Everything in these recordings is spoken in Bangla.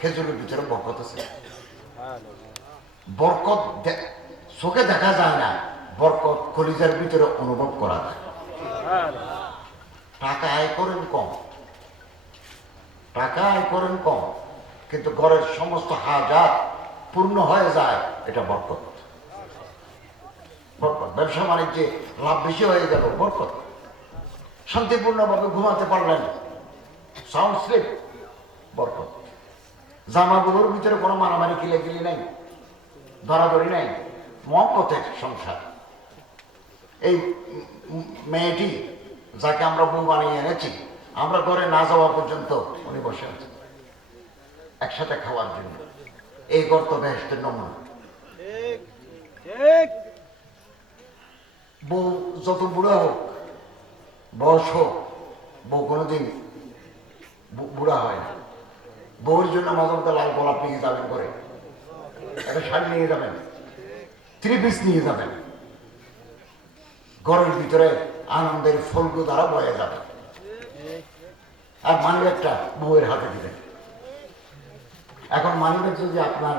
খেজুরের ভিতরে বরকত আছে। বরকত চোখে দেখা যায় না, বরকত কলিজার ভিতরে অনুভব করা যায়। টাকা আয় করেন কম। টাকা আয় করেন কম, কিন্তু ঘরের সমস্ত হাজার পূর্ণ হয়ে যায়, এটা বরকত। বরকত। ব্যবসা বাণিজ্যে লাভ বেশি হয়ে গেল, বরকত। শান্তিপূর্ণভাবে ঘুমাতে পারলেন সাউন্ড স্লিপ বরকত। জামাগুলোর ভিতরে কোনো মারামারি কিলেগিলি নাই, ধরাধরি নাই, মহব্বতের সংসার। এই মেয়েটি যাকে আমরা বউ বানিয়ে এনেছি, আমরা ঘরে না যাওয়া পর্যন্ত উনি বসে আছেন। একসাথে খাওয়ার জন্য। এই গর্ত বেহেস্তের নমুনা। বউ যত বুড়া হোক, বয়স হোক, বউ কোনোদিন বুড়া হয় না। বউর জন্য মাঝে মধ্যে লাল গোলাপ নিয়ে যাবেন করে একটা শাড়ি নিয়ে যাবেন থ্রি পিস নিয়ে যাবেন। ঘরের ভিতরে আনন্দের ফলগু দ্বারা বয়ে যাবে। আর মানিব্যাগটা বউয়ের হাতে দিবেন। এখন মানিব্যাগ যদি আপনার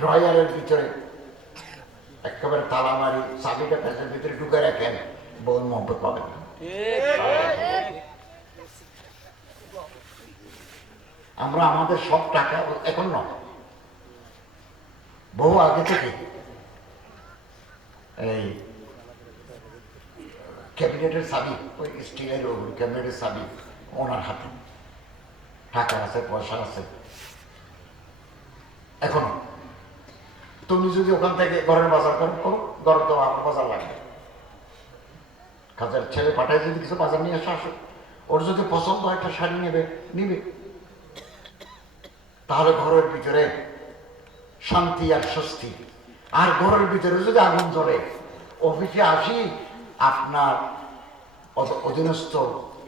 ড্রয়ারের ভিতরে একেবারে তালা মারি চাবিটা প্যাঁচের ভিতরে ঢুকে রাখেন বউর মহব্বত পাবেন আমরা আমাদের সব টাকা এখন নয় বহু আগে থেকে এই ক্যাবিনেটের সাবি ওই স্টিলের ক্যাবিনেটের সাবি ওনার হাতে। টাকা আছে, পয়সা আছে। এখনও তুমি যদি ওখান থেকে ঘরের বাজার করো করো ঘরে তো আমার বাজার লাগবে কাজের ছেলে পাঠায় যদি কিছু বাজার নিয়ে আসো আসো। ওর যদি পছন্দ হয় একটা শাড়ি নেবে, নিবে। তাহলে ঘরের ভিতরে শান্তি আর স্বস্তি। আর ঘরের ভিতরে যদি আগুন জ্বলে অফিসে আসি আপনার অধ- অধীনস্থ,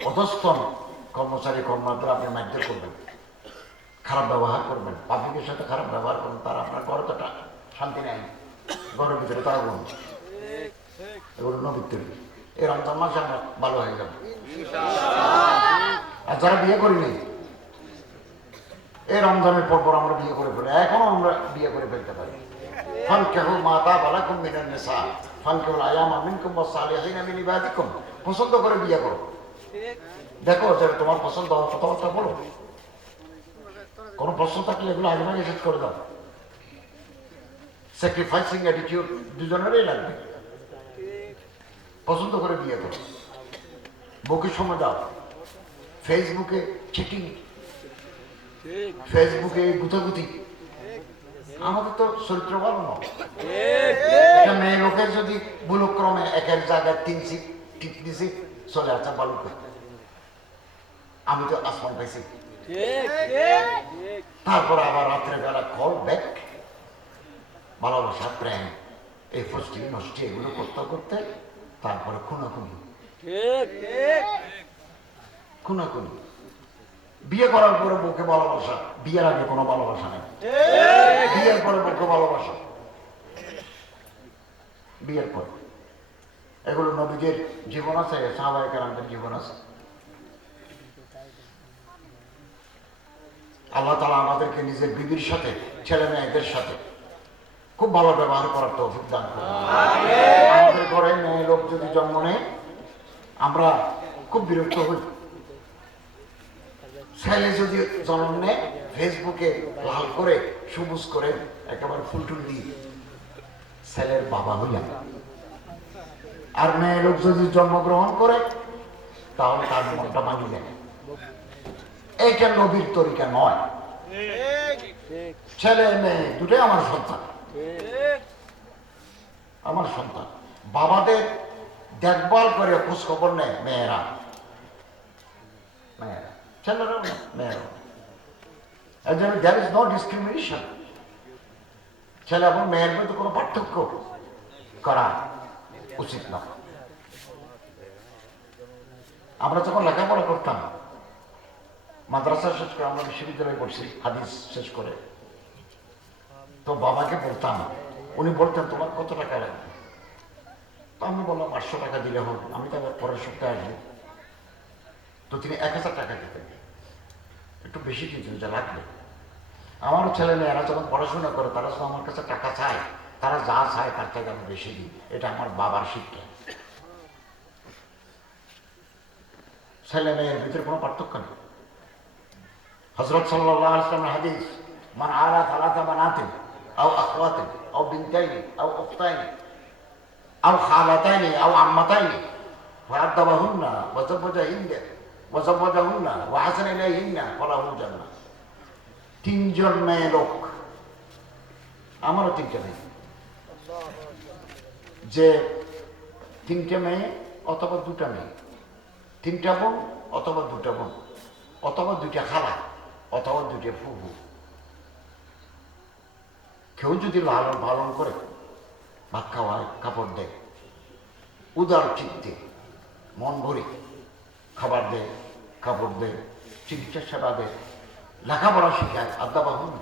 অধস্তন কর্মচারী কর্মকর্তা আপনি মাধ্যম করবেন। খারাপ ব্যবহার করবেন। পাবলিকের সাথে খারাপ ব্যবহার করবেন, তারা আপনার ঘরে তো শান্তি নেই। ঘরের ভিতরে তারা গুণ এগুলো নবীত্বের এই রমজান মাসে আমরা ভালো হয়ে যাবে। আর যারা বিয়ে করিনি এই রমজানের পর পর আমরা বিয়ে করে ফেলি। এখনও আমরা বিয়ে করে ফেলতে পারি। ফান কেহ মাতা বালাকুম মিনান নেশা ফান কেহ আয়াম আমিনকুম বা সালেহিন আমিন ইবাদিকুম পছন্দ করে বিয়ে করো। দেখো যে তোমার পছন্দ হওয়ার কথাবার্তা বলো। কোনো প্রশ্ন থাকলে এগুলো আগে ভাগে শেষ করে দাও। স্যাক্রিফাইসিং অ্যাটিটিউড দুজনেরই লাগবে। পছন্দ করে বিয়ে করো। বুকে সময় দাও। ফেসবুকে চিটিং ফেসবুকে গুতাগুতি। আমাদের তো চরিত্র ভালো মেয়ে লোকের যদি ভুলক্রমে একের জায়গায় তিন সিট টিপ দিছি চলে করতে আমি তো আসমান পাইছি। তারপর আবার রাত্রে বেলা কল ব্যাক ভালোবাসা প্রেম। এই ফষ্টি, নষ্টি, এগুলো করতে করতে তারপরে খুনাখুনি। খুনাখুনি। বিয়ে করার পরে বউকে ভালোবাসা বিয়ের আগে কোনো ভালোবাসা নেই। বিয়ের পরে বউকে ভালোবাসা। বিয়ের পরে। এগুলো নবীদের জীবন আছে সাহাবাহিক আমাদের জীবন আছে। আল্লাহ তালা আমাদেরকে নিজের বিবির সাথে ছেলে মেয়েদের সাথে খুব ভালো ব্যবহার করার তৌফিক দান করুন। আমাদের ঘরে মেয়ে লোক যদি জন্ম নেয় আমরা খুব বিরক্ত হই। ছেলে যদি জন্ম নেয়, ফেসবুকে লাল করে, সবুজ করে, একেবারে ফুলটুল দিয়ে ছেলের বাবা হইলাম। আর মেয়ে লোক যদি জন্মগ্রহণ করে, তাহলে তার মনটা ভাঙি যায়। এইটা নবীর তরিকা নয়। ছেলে, মেয়ে, দুটোই আমার সন্তান। আমার সন্তান। বাবাদের দেখভাল করে খোঁজ খবর নেয় মেয়েরা। মেয়েরা। ছেলেরাও না ইজ নো ডিসক্রিমিনেশন ছেলে এবং মেয়ের মধ্যে কোনো পার্থক্য করা উচিত না আমরা যখন লেখাপড়া করতাম মাদ্রাসা শেষ করে আমরা বিশ্ববিদ্যালয়ে পড়ছি হাদিস শেষ করে তো বাবাকে বলতাম উনি বলতেন তোমার কত টাকা লাগবে? তো আমি বললাম, আটশো টাকা দিলে হোক আমি তো পরের সপ্তাহে আসব। তো তিনি এক হাজার টাকা খেতেন একটু বেশি কিন্তু যা লাগবে। আমারও ছেলে মেয়েরা যখন পড়াশোনা করে, তারা শুধু আমার কাছে টাকা চায়। তারা যা চায়, তার থেকে আমি বেশি দিই। এটা আমার বাবার শিক্ষা। ছেলে মেয়ের ভিতরে কোনো পার্থক্য নেই। হজরত সাল্লাম হাদিস মানে আলা খালাতা বানাতে আও আখওয়াতেন, আও বিনতাইনি, আও উখতাইনি, আও খালাতাইনি, আও আম্মাতাইনি বজা ওয়াজাবজাহিন্না ওয়াজাবাদাহুন্না ওয়া হাসান ইলাইহিন্না ফালাহুল জান্নাহ তিনজন মেয়ে লোক। আমারও তিনটা মেয়ে। যে তিনটে মেয়ে অথবা দুটা মেয়ে। তিনটা বোন অথবা দুটা বোন। অথবা দুইটা খালা, অথবা দুটা ফুফু। কেউ যদি লালন পালন করে, ভাত খাওয়ায়, কাপড় দেয়, উদার চিত্তে মন ভরে খাবার দেয় কাপড় দেয় চিকিৎসা সেবা দেয় লেখাপড়া শেখায় আদ্যাবাহন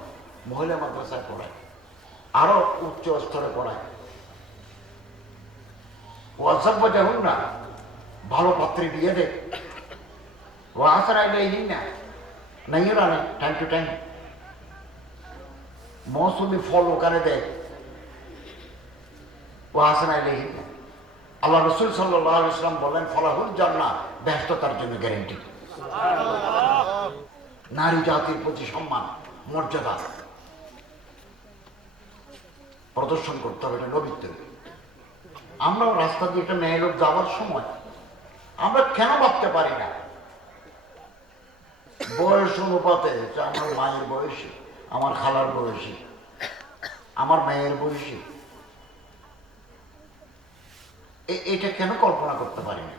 মহিলা মাদ্রাসায় পড়ায়, আরও উচ্চ স্তরে পড়ায়। ওয়াসব্য দেখুন না, ভালো পাত্রে বিয়ে দেয় ও আসার এই না নাই না টাইম টু টাইম মৌসুমি ফল ওখানে দেয় ও আসার আইলে না। আল্লাহ রসুল সাল্লাহ ইসলাম বললেন ফলাহুল জান্না ব্যস্ততার জন্য গ্যারেন্টি নারী জাতির প্রতি সম্মান মর্যাদা। প্রদর্শন করতে হবে এটা নবীত্ব আমরাও রাস্তা দিয়ে একটা মেয়ে লোক যাওয়ার সময় আমরা কেন ভাবতে পারি না? বয়স অনুপাতে আমার মায়ের বয়সী আমার খালার বয়সী আমার মেয়ের বয়সী এটা কেন কল্পনা করতে পারি না?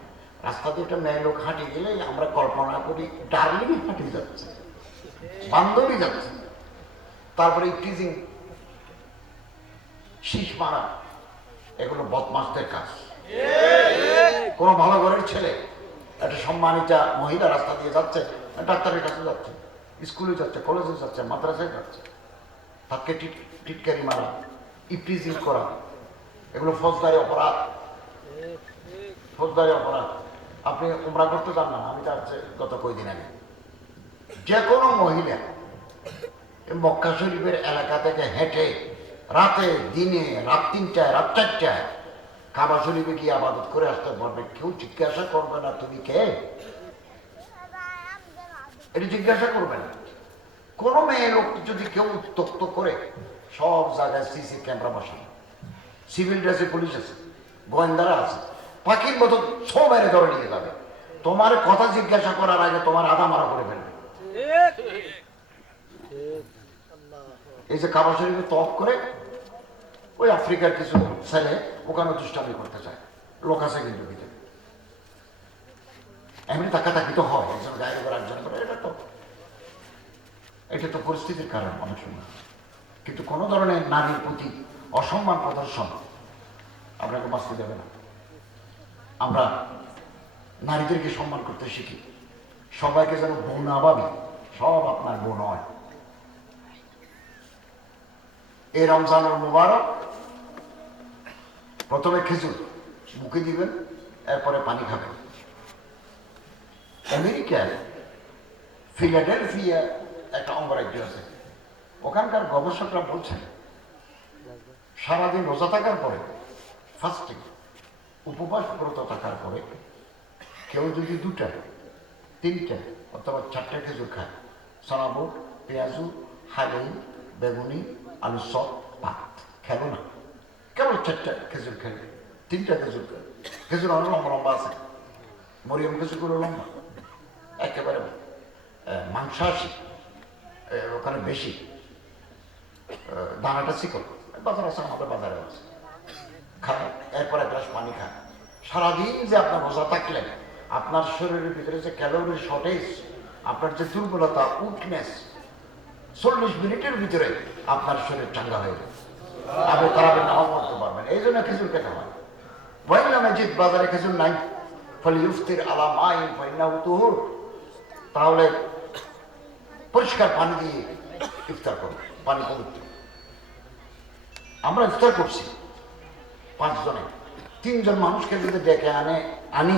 রাস্তা দিয়ে একটা মেয়ে লোক হাঁটি গেলে আমরা কল্পনা করি, ডার্লিং হাঁটি যাচ্ছে, বান্ধবী যাচ্ছে। তারপরে টিজিং শীষ মারা, এগুলো বদমাসদের কাজ। কোনো ভালো ঘরের ছেলে, একটা সম্মানিতা মহিলা রাস্তা দিয়ে যাচ্ছে, ডাক্তারের কাছে যাচ্ছে, স্কুলে যাচ্ছে, কলেজে যাচ্ছে, মাদ্রাসায় যাচ্ছে। তাকে টিটকারি মারা ইপ্রিজিং করা, এগুলো ফৌজদারি অপরাধ। ফৌজদারি অপরাধ। আপনি উমরা করতে চান না, আমি তার গত কয়দিন আগে। যে কোনো মহিলা মক্কা শরীফের এলাকা থেকে হেঁটে রাতে, দিনে, রাত তিনটায়, রাত চারটায় কাবা শরীফে গিয়ে আবাদত করে আসতে পারবে। কেউ জিজ্ঞাসা করবে না, তুমি কে? এটা জিজ্ঞাসা করবে না। কোনো মেয়ে লোক যদি কেউ উত্তক্ত করে, সব জায়গায় সিসি ক্যামেরা বসানো সিভিল ড্রেসে পুলিশ আছে, গোয়েন্দারা আছে। পাখির মতো সব বাইরে ধরে নিয়ে যাবে। তোমার কথা জিজ্ঞাসা করার আগে তোমার আধা মারা করে ফেলবে। এই যে কাবা শরীফে তপ করে, ওই আফ্রিকার কিছু ছেলে ওখানে দুষ্টামি করতে চায়। লোক আছে কিন্তু ভিতরে। এমনি তাকাতাকি তো হয়, একজন গায়ের উপর একজন করে, এটা তো এটা তো পরিস্থিতির কারণ অনেক সময়। কিন্তু কোনো ধরনের নারীর প্রতি অসম্মান প্রদর্শন আপনাকে বাঁচতে দেবে না। আমরা নারীদেরকে সম্মান করতে শিখি। সবাইকে যেন বউ না ভাবি, সব আপনার বউ নয় এই রমজানুল মুবারক, প্রথমে খেজুর, মুখে দিবেন, এরপরে পানি খাবেন। আমেরিকায় ফিলাডেলফিয়া একটা অঙ্গরাজ্য আছে। ওখানকার গবেষকরা বলছেন, সারাদিন রোজা থাকার পরে ফাস্টিং উপবাস ব্রত থাকার পরে কেউ যদি দুটা, তিনটা অথবা চারটা খেজুর খায় সনাবুট পেঁয়াজু, হালিম, বেগুনি, আলু সব ভাত। খেলো না। কেবল চারটা খেজুর খেলে। তিনটা খেজুর খেলে। খেজুর অনেক লম্বা লম্বা আছে। মরিয়ম খেজুরগুলো লম্বা। একেবারে মাংসাশী ওখানে বেশি। দানাটা চিকন বাজার আছে, আমাদের বাজারে আছে। খান এরপর এক গ্লাস পানি খান সারাদিন যে আপনার রোজা থাকলেন আপনার শরীরের ভিতরে যে ক্যালোরি শর্টেজ আপনার যে দুর্বলতা উইকনেস চল্লিশ মিনিটের ভিতরে আপনার শরীর চাঙ্গা হয়ে যাবে আপনি তারাবেন নামাজ পড়তে পারবেন, এই জন্য খেজুর খেতে হয়। ওয়াইলা মসজিদ বাজারে খেজুর নাই। ফলে ইফতির আলা মাই ফাইনা তুহুর তাহলে পরিষ্কার পানি দিয়ে ইফতার করুন, পানি পবিত্র। আমরা ইফতার করছি। পাঁচজনে। তিনজন মানুষকে যদি ডেকে আনে, আনি,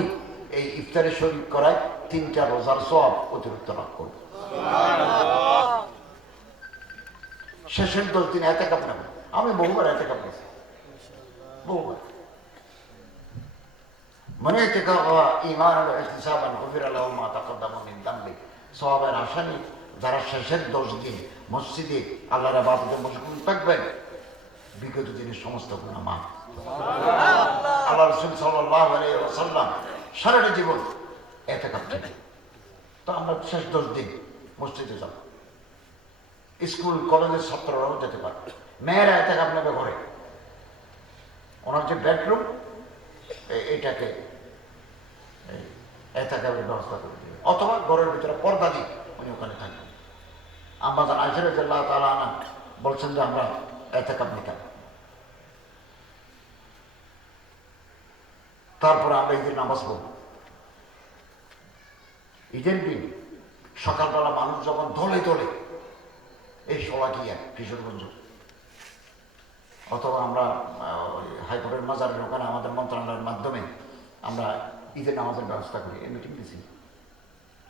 এই ইফতারে শরীর করায় তিনটা রোজার সব অতিরিক্ত লাভ করব। শেষের দশ দিন এতে কাপ নেব আমি বহুবার এতে কাপ নিয়েছি। বহুবার। মানে কাপ ইমান ইহতিসাবান, গফির আল্লাহ মা তাকদ্দাম দাম্বি সওয়াবের আশা নিয়ে যারা শেষের দশ দিন মসজিদে আল্লাহর আবাদতে মশগুল থাকবেন, বিগত দিনের সমস্ত গুণা মা সারাটা জীবন তো আমরা শেষ দশ দিন মসজিদে যাব। স্কুল, কলেজের ছাত্ররাও যেতে পারে মেয়েরা এতে কাপ নেবে ঘরে। ওনার যে বেডরুম কাপের ব্যবস্থা করে দেবে। অথবা ঘরের ভিতরে পর্দা দিয়ে উনি ওখানে থাকবেন। আমাদের আজরে আল্লাহ তালা বলছেন যে আমরা এতে কাপ নিতাম। তারপরে আমরা ঈদের নামাজ পড়ব। ঈদের দিন সকালবেলা মানুষ যখন দলে দলে এই সোলাকিয়া কিশোরগঞ্জ অথবা আমরা হাইকোর্টের মাজারের ওখানে আমাদের মন্ত্রণালয়ের মাধ্যমে আমরা ঈদের নামাজের ব্যবস্থা করি। এই মিটিং দিছি।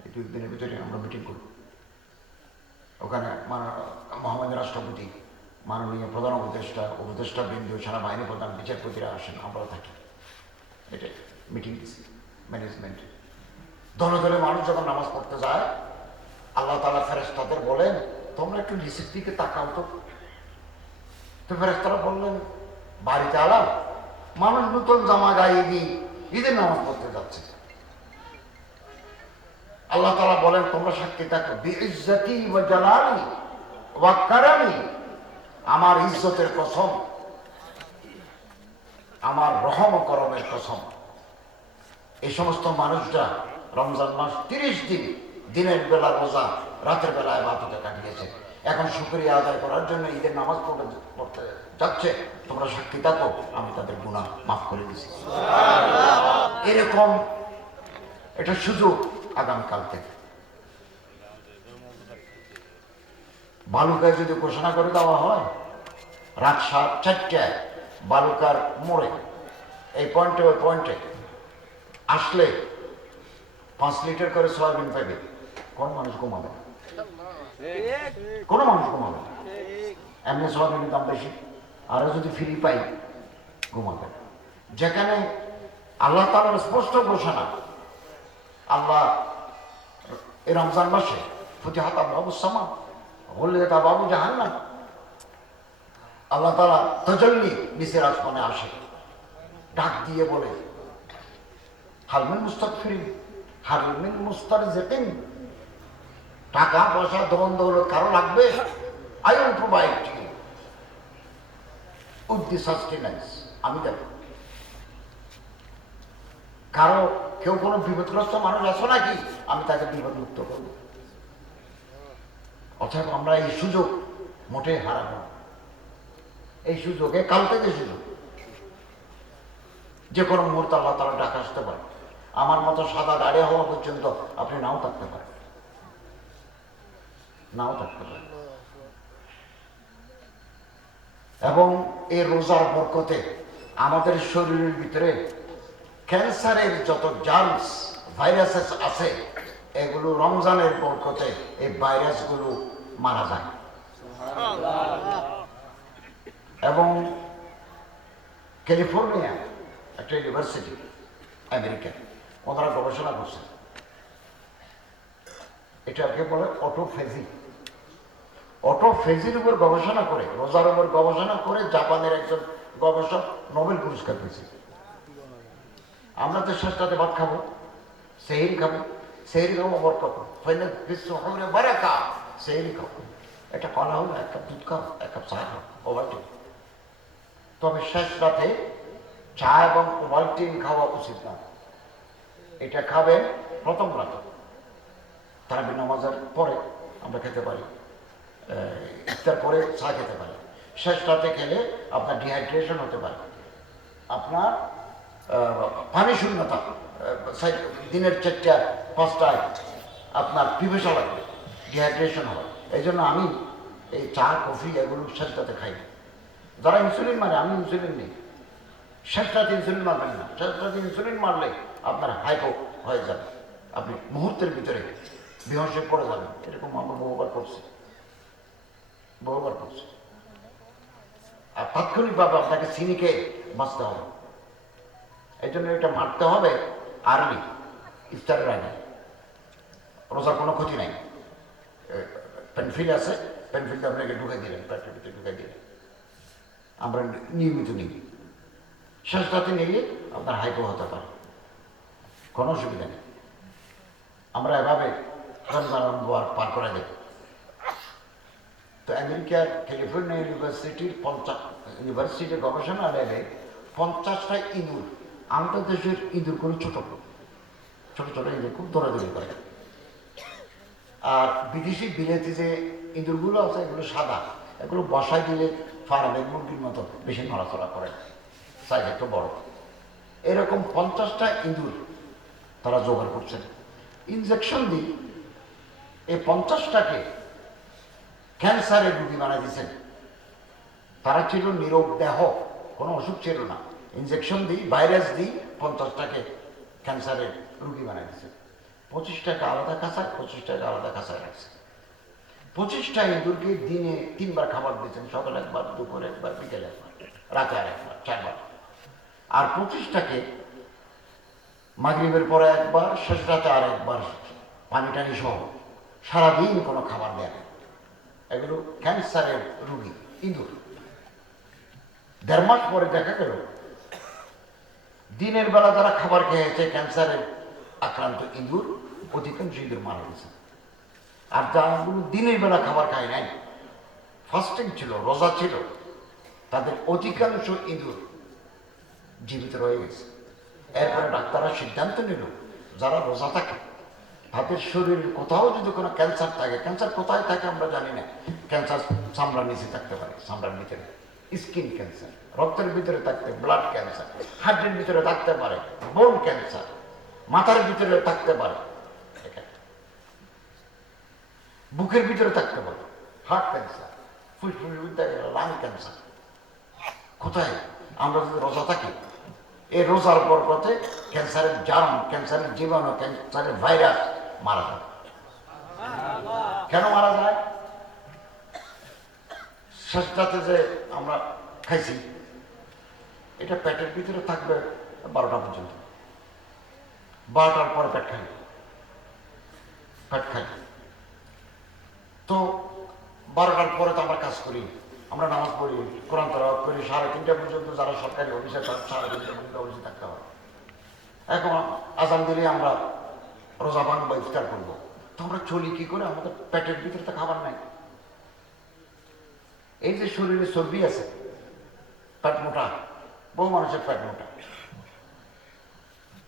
এই দুই দিনের ভিতরে আমরা মিটিং করি ওখানে মহামান্য রাষ্ট্রপতি, মাননীয় প্রধান উপদেষ্টা উপদেষ্টা বৃন্দ সেনাবাহিনী প্রধান বিচারপতিরা আসেন, আমরাও থাকি। এটাই মিটিং ম্যানেজমেন্ট দলে দলে মানুষ যখন নামাজ পড়তে যায়, আল্লাহ তালা ফেরেস্তাদের বলেন, তোমরা একটু নিচের দিকে তাকাও তো। তো ফেরেস্তারা বললেন, বাড়িতে আলাম। মানুষ নতুন জামা গায়ে দিয়ে ঈদের নামাজ পড়তে যাচ্ছে। আল্লাহ তালা বলেন, তোমরা সাক্ষী থাকো। জালালি ওয়া কারামি। আমার ইজ্জতের কসম আমার রহম করমের কসম। এই সমস্ত মানুষরা রমজান মাস তিরিশ দিন দিনের বেলা রোজা, রাতের বেলায় বাতিতে কাটিয়েছে। এখন শুক্রিয়া আদায় করার জন্য ঈদের নামাজ পড়তে যাচ্ছে। তোমরা সাক্ষী থাকো, আমি তাদের গুণা মাফ করে দিছি। এরকম এটা সুযোগ আগামীকাল থেকে। বালুকায় যদি ঘোষণা করে দেওয়া হয়, রাত সাত চারটায় বালুকার মোড়ে, এই পয়েন্টে ওই পয়েন্টে আসলে পাঁচ লিটার করে সয়াবিন পাইবে কোন মানুষ ঘুমাবে না? কোনো মানুষ ঘুমাবে না। এমনি সয়াবিনের দাম বেশি আরও যদি ফ্রি পাই, ঘুমাবে যেখানে আল্লাহ তালার স্পষ্ট ঘোষণা, আল্লাহ এই রমজান মাসে, ফুতিহাতা বাবু সামা বললে তা বাবু জাহান্নাম আল্লাহ তালা তজল্লি নিচের আসমানে আসে, ডাক দিয়ে বলে হালমিন মুস্তাকফিরিন হালমিন মুস্তার যেতেন টাকা পয়সা দন দৌলত কারও লাগবে? I will provide with the sustenance আমি দেব। কারও কেউ কোনো বিপদগ্রস্ত মানুষ আছো নাকি? আমি তাকে বিপদ মুক্ত করব। অর্থাৎ আমরা এই সুযোগ মোটেই হারাবো। এই সুযোগে, কাল থেকে সুযোগ। যে কোনো মুহূর্তে আল্লাহ তারা ডাক আসতে পারে। আমার মতো সাদা দাঁড়িয়ে হওয়া পর্যন্ত আপনি নাও থাকতে পারেন। নাও থাকতে পারেন। এবং এই রোজার বরকতে আমাদের শরীরের ভিতরে ক্যান্সারের যত জার্মস ভাইরাসেস আছে, এগুলো রমজানের বরকতে এই ভাইরাসগুলো মারা যায়। এবং ক্যালিফোর্নিয়া, একটা ইউনিভার্সিটি আমেরিকা ওনারা গবেষণা করছে এটাকে বলে অটোফেজি অটোফেজির উপর গবেষণা করে, রোজার উপর গবেষণা করে জাপানের একজন গবেষক নোবেল পুরস্কার পেয়েছে। আমরা তো শেষটাতে ভাত খাব, সেহির খাব। সেহির খাব বরকত ফাইনাল বিশ্ব হবে বারাকা! সেহিরি খাব। এটা কলা হলো এক কাপ দুধ খাও, এক কাপ চা খাও ওভারটিন তবে শেষ রাতে চা এবং ওভারটিন খাওয়া উচিত না। এটা খাবেন প্রথম রাতে। তারাবি নামাজের পরে আমরা খেতে পারি। ইফতার করে চা খেতে পারি। শেষ রাতে খেলে আপনার ডিহাইড্রেশন হতে পারে। আপনার পানি শূন্যতা দিনের চারটা পাঁচটায় আপনার পিভেসা লাগবে। ডিহাইড্রেশন হবে। এই জন্য আমি এই চা, কফি এগুলো শেষ রাতে খাই। না। যারা ইনসুলিন মানে আমি ইনসুলিন নেই। শেষ রাতে ইনসুলিন মারবেন না। শেষ রাতে ইনসুলিন মারলে আপনার হাইপো হয়ে যাবে। আপনি মুহূর্তের ভিতরে বিহসে পড়ে যাবেন। এরকম আমরা বহুবার করছি। বহুবার করছি। আর তাৎক্ষণিকভাবে আপনাকে চিনিকে বাঁচতে হবে। এই জন্য এটা মারতে হবে আর্লি ইফতারের আগে। রোজার কোনো ক্ষতি নাই। পেনফিল আছে, পেনফিলটা আপনাকে ঢুকে দিলেন, পেটের ভিতরে ঢুকে দিলেন। আমরা নিয়মিত নিই। রাতে নিলে আপনার হাইপো হতে পারে। কোনো অসুবিধা নেই। আমরা এভাবে রমজান পার করে দেব। তো আমেরিকার ক্যালিফোর্নিয়া ইউনিভার্সিটির পঞ্চাশ ইউনিভার্সিটির গবেষণালয়ে পঞ্চাশটা ইঁদুর আমাদের দেশের ইঁদুরগুলো ছোট ছোট ছোট ইঁদুর খুব দৌড়াদৌড়ি করে। আর বিদেশি বিলেতি যে ইঁদুরগুলো আছে, এগুলো সাদা। এগুলো বসায় দিলে ফার্মের মুরগির মতো বেশি নড়াচড়া করে। সাইজ একটু বড়। এরকম পঞ্চাশটা ইঁদুর তারা জোগাড় করছেন ইনজেকশন দিই এই পঞ্চাশটাকে ক্যান্সারের রুগী বানাই দিয়েছেন তারা ছিল নিরোগ দেহ, কোনো অসুখ ছিল না। ইনজেকশন দিই ভাইরাস দিই পঞ্চাশটাকে ক্যান্সারের রুগী বানাই দিয়েছে। পঁচিশ টাকা আলাদা খাঁচায় পঁচিশ টাকা আলাদা খাঁচায় রাখছে। পঁচিশটা ইঁদুরকে দিনে তিনবার খাবার দিয়েছেন, সকালে একবার, দুপুরে একবার, বিকেলে একবার, রাতে আর একবার, চারবার। আর পঁচিশটাকে মাগরিবের পরে একবার, শেষ রাতে আর একবার পানি টানি সহ সারাদিন কোনো খাবার দেয় না এগুলো ক্যান্সারের রুগী, ইঁদুর। দেড় মাস পরে দেখা গেল, দিনের বেলা যারা খাবার খেয়েছে, ক্যান্সারের আক্রান্ত ইঁদুর, অধিকাংশ ইঁদুর মারা গেছে। আর যারাগুলো দিনের বেলা খাবার খায় নাই ফাস্টিং ছিল, রোজা ছিল, তাদের অধিকাংশ ইঁদুর জীবিত রয়ে গেছে। এরপরে ডাক্তাররা সিদ্ধান্ত নিল, যারা রোজা থাকে, তাদের শরীরে কোথাও যদি কোনো ক্যান্সার থাকে, ক্যান্সার কোথায় থাকে আমরা জানি না, ক্যান্সার চামড়ার নিচে থাকতে পারে, চামড়ার ভিতরে স্কিন ক্যান্সার, রক্তের ভিতরে থাকতে, ব্লাড ক্যান্সার, হার্টের ভিতরে থাকতে পারে, বোন ক্যান্সার, মাথার ভিতরে থাকতে পারে এটা। বুকের ভিতরে থাকতে পারে হার্ট ক্যান্সার ফুসফুসের লাং ক্যান্সার কোথায়? আমরা যদি রোজা থাকি, এই রোজার বরকতে ক্যান্সারের জার্ম ক্যান্সারের জীবাণু, ক্যান্সারের ভাইরাস মারা যায় কেন মারা যায়? শেষটাতে যে আমরা খাইছি, এটা পেটের ভিতরে থাকবে বারোটা পর্যন্ত। বারোটার পরে পেট খাই পেট খাই তো বারোটার পরে তো আমরা কাজ করি। আমরা নামাজ পড়ি, কোরআন তলাওয়াত করি, সাড়ে তিনটা পর্যন্ত যারা সরকারি অফিসে তারা সাড়ে তিনটা পর্যন্ত অফিসে থাকতে হয়। এখন আজান দিলে আমরা রোজা ভাঙবো, ইফতার করব। তো আমরা চলি কি করে? আমাদের পেটের ভিতরে তো খাবার নাই। এই যে শরীরে চর্বি আছে, পেট মোটা, বহু মানুষের পেট মোটা।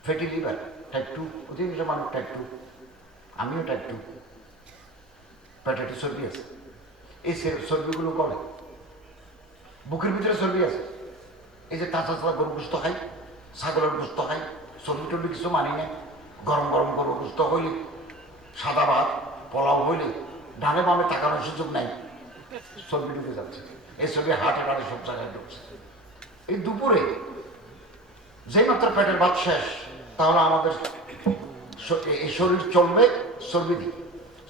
ফ্যাটি লিভার টাইপ টু অধিকাংশ মানুষ টাইপ টু আমিও টাইপ টু পেটে একটু চর্বি আছে এই চর্বিগুলো কমে বুকের ভিতরে চর্বি আছে এই যে তাজা তাজা গরু গুস্ত খাই ছাগলের গুস্ত খাই চর্বি টর্বি কিছু মানি না গরম গরম গরু গুস্ত হইলে সাদা ভাত পোলাও হইলে ডানে বামে তাকানোর সুযোগ নাই চর্বি ঢুকে যাচ্ছে এই চর্বি হাটে হাটে সব জায়গায় ঢুকছে এই দুপুরে যেই মাত্র পেটের ভাত শেষ তাহলে আমাদের এই শরীর চলবে চর্বি দিয়ে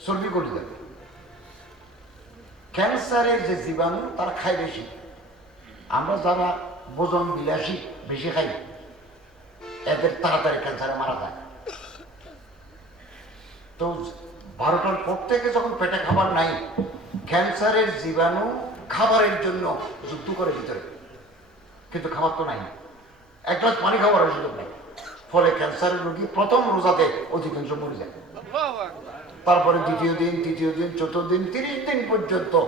চর্বি গলি যাবে ক্যান্সারের যে জীবাণু, তারা খায় বেশি। আমরা যারা ওজন বিলাসী, বেশি খাই, এদের তাড়াতাড়ি ক্যান্সারে মারা যায়। তো বারোটার পর থেকে যখন পেটে খাবার নাই, ক্যান্সারের জীবাণু খাবারের জন্য যুদ্ধ করে ভিতরে। কিন্তু খাবার তো নাই। এক গ্লাস পানি খাওয়ার সুযোগ নেই। ফলে ক্যান্সারের রোগী প্রথম রোজাতে অধিকাংশ মরে যায়। তারপরে দ্বিতীয় দিন, তৃতীয় দিন, চতুর্থ দিন, তিরিশ দিন পর্যন্ত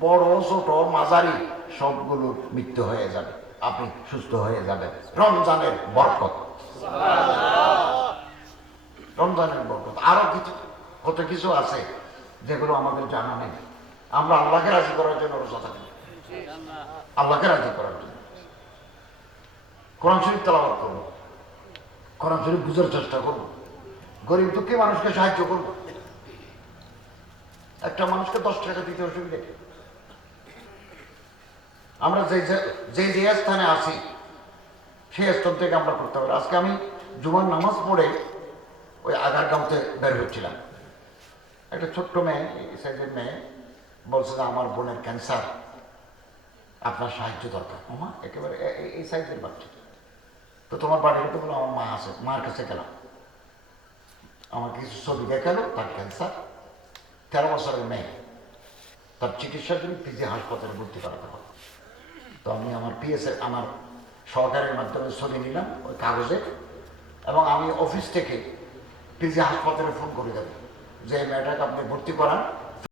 বড়, ছোট, মাঝারি সবগুলোর মৃত্যু হয়ে যাবে। আপনি সুস্থ হয়ে যাবেন। রমজানের বরকত। রমজানের বরকত। আরও কিছু, কত কিছু আছে যেগুলো আমাদের জানা নেই। আমরা আল্লাহকে রাজি করার জন্য রোজা থাকি। আল্লাহকে রাজি করার জন্য। কোরআন শরীফ তেলাবাদ করব। কোরআন শরীফ বুঝার চেষ্টা করব। গরিব দুঃখী মানুষকে সাহায্য করব। একটা মানুষকে দশ টাকা দিতে অসুবিধা? আমরা যে যে- যে স্থানে আছি, সেই স্থান থেকে আমরা করতে পারি। আজকে আমি জুমার নামাজ পড়ে ওই আগারগাঁওতে বের হচ্ছিলাম। একটা ছোট্ট মেয়ে সাইজের মেয়ে, বলছে যে, আমার বোনের ক্যান্সার আপনার সাহায্য দরকার। মামা একেবারে এই সাইজের বাচ্চা। তো তোমার বাড়ির তো বলো, আমার মা আছে, মার কাছে গেলাম। আমাকে কিছু ছবি দেখাল, তার ক্যান্সার তেরো বছরের মেয়ে। তার চিকিৎসার জন্য পিজি হাসপাতালে ভর্তি করাতে হবে। তো আমি আমার পিএসএ, আমার সহকারের মাধ্যমে ছবি নিলাম ওই কাগজে এবং আমি অফিস থেকে পিজি হাসপাতালে ফোন করে দেবো যে মেয়েটাকে আপনি ভর্তি করান।